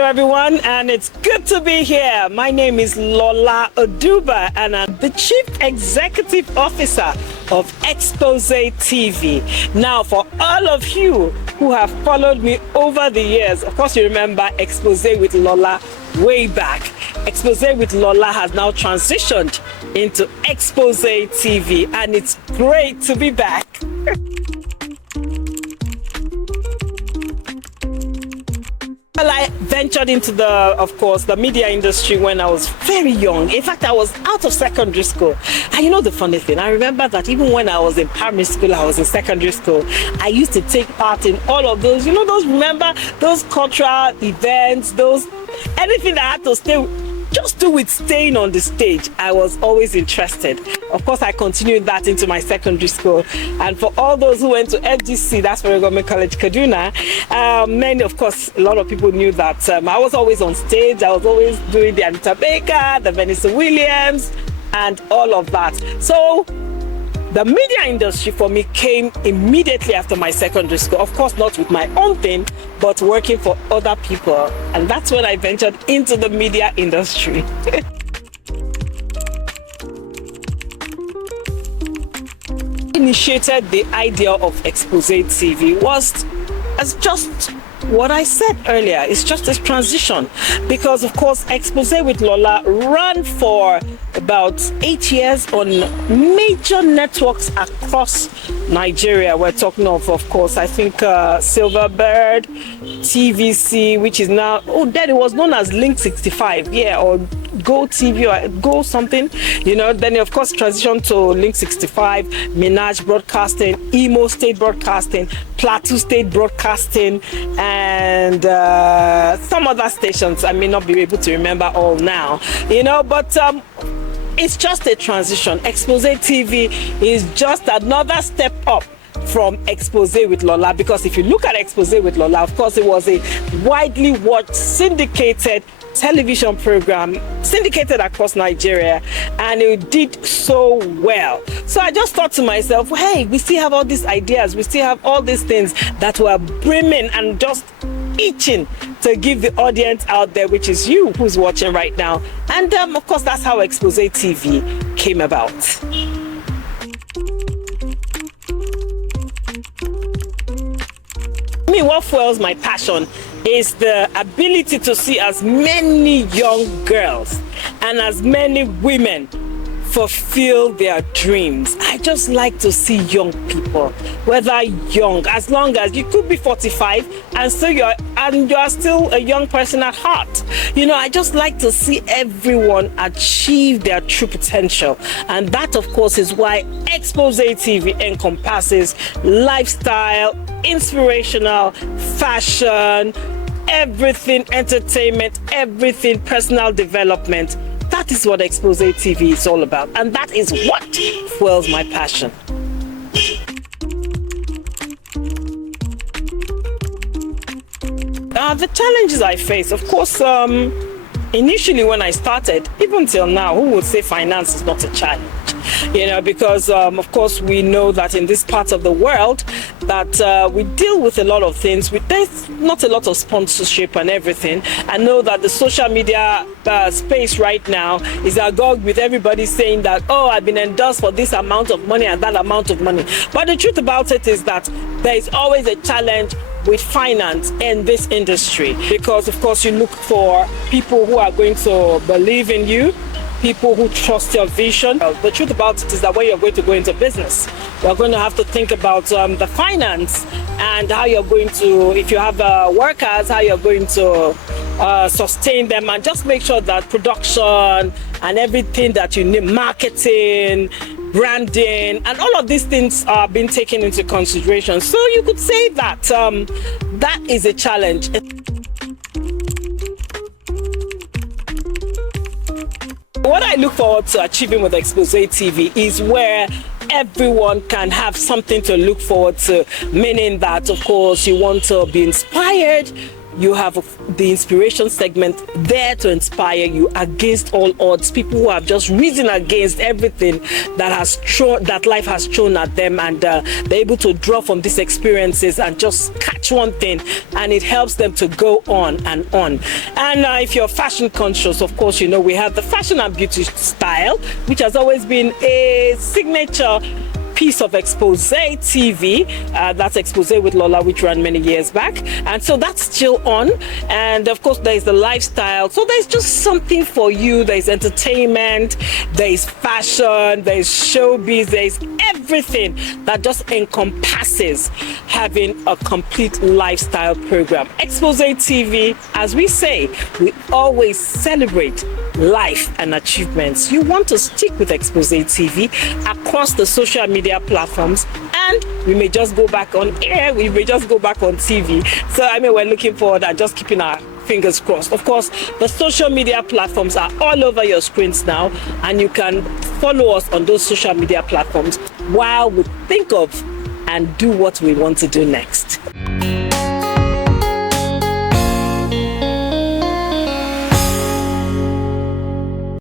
Hello everyone, and it's good to be here. My name is Lola Oduba and I'm the Chief Executive Officer of Expose TV. Now, for all of you who have followed me over the years, of course you remember Expose with Lola way back. Expose with Lola has now transitioned into Expose TV, and it's great to be back. Well, I ventured into the media industry when I was very young. In fact, I was out of secondary school. And you know the funny thing, I remember that even when I was in primary school, I was in secondary school, I used to take part in all of those, remember those cultural events, anything that had to just do with staying on the stage. I was always interested. Of course, I continued that into my secondary school. And for all those who went to FGC, that's Federal Government College, Kaduna, a lot of people knew that I was always on stage. I was always doing the Anita Baker, the Vanessa Williams, and all of that. So the media industry for me came immediately after my secondary school. Of course, not with my own thing, but working for other people. And that's when I ventured into the media industry. Initiated the idea of Expose TV was as just what I said earlier. It's just a transition because, of course, Expose with Lola ran for about 8 years on major networks across Nigeria. We're talking of course, I think Silverbird, TVC, which is now, then it was known as Link 65, or Go TV or Go something, then of course transition to Link 65, Minaj Broadcasting, Imo State Broadcasting, Plateau State Broadcasting, and some other stations. I may not be able to remember all now, but it's just a transition. Expose TV is just another step up from Expose with Lola, because if you look at Expose with Lola, of course it was a widely watched syndicated television program, syndicated across Nigeria, and it did so well. So I just thought to myself, hey, we still have all these ideas, we still have all these things that were brimming and just itching to give the audience out there, which is you who's watching right now. And of course, that's how Expose TV came about. What fuels my passion is the ability to see as many young girls and as many women fulfill their dreams. I just like to see young people, whether young, as long as you could be 45 and still you are still a young person at heart. I just like to see everyone achieve their true potential. And that, of course, is why Expose TV encompasses lifestyle, inspirational, fashion, everything, entertainment, everything, personal development. That is what Expose TV is all about, and that is what fuels my passion. The challenges I face, of course, initially when I started, even till now, who would say finance is not a challenge? Because of course we know that in this part of the world that we deal with a lot of things. There's not a lot of sponsorship and everything. I know that the social media space right now is agog with everybody saying that, I've been endorsed for this amount of money and that amount of money. But the truth about it is that there is always a challenge with finance in this industry, because of course you look for people who are going to believe in you, people who trust your vision. The truth about it is that when you're going to go into business, you're going to have to think about the finance and how you're going to, if you have workers, how you're going to sustain them, and just make sure that production and everything that you need, marketing, branding, and all of these things are being taken into consideration. So you could say that that is a challenge. What I look forward to achieving with Expose TV is where everyone can have something to look forward to, meaning that, of course, you want to be inspired, You have the inspiration segment there to inspire you against all odds. People who have just risen against everything that life has thrown at them, and they're able to draw from these experiences and just catch one thing, and it helps them to go on and on. And if you're fashion conscious, of course, we have the fashion and beauty style, which has always been a signature piece of Expose TV. That's Expose with Lola, which ran many years back, and so that's still on. And of course, there's the lifestyle, so there's just something for you. There's entertainment, there's fashion, there's showbiz, there's everything that just encompasses having a complete lifestyle program. Expose TV, as we say, we always celebrate life and achievements. You want to stick with Expose TV across the social media platforms, and we may just go back on air, we may just go back on TV. So we're looking forward and just keeping our fingers crossed. Of course, the social media platforms are all over your screens now, and you can follow us on those social media platforms while we think of and do what we want to do next.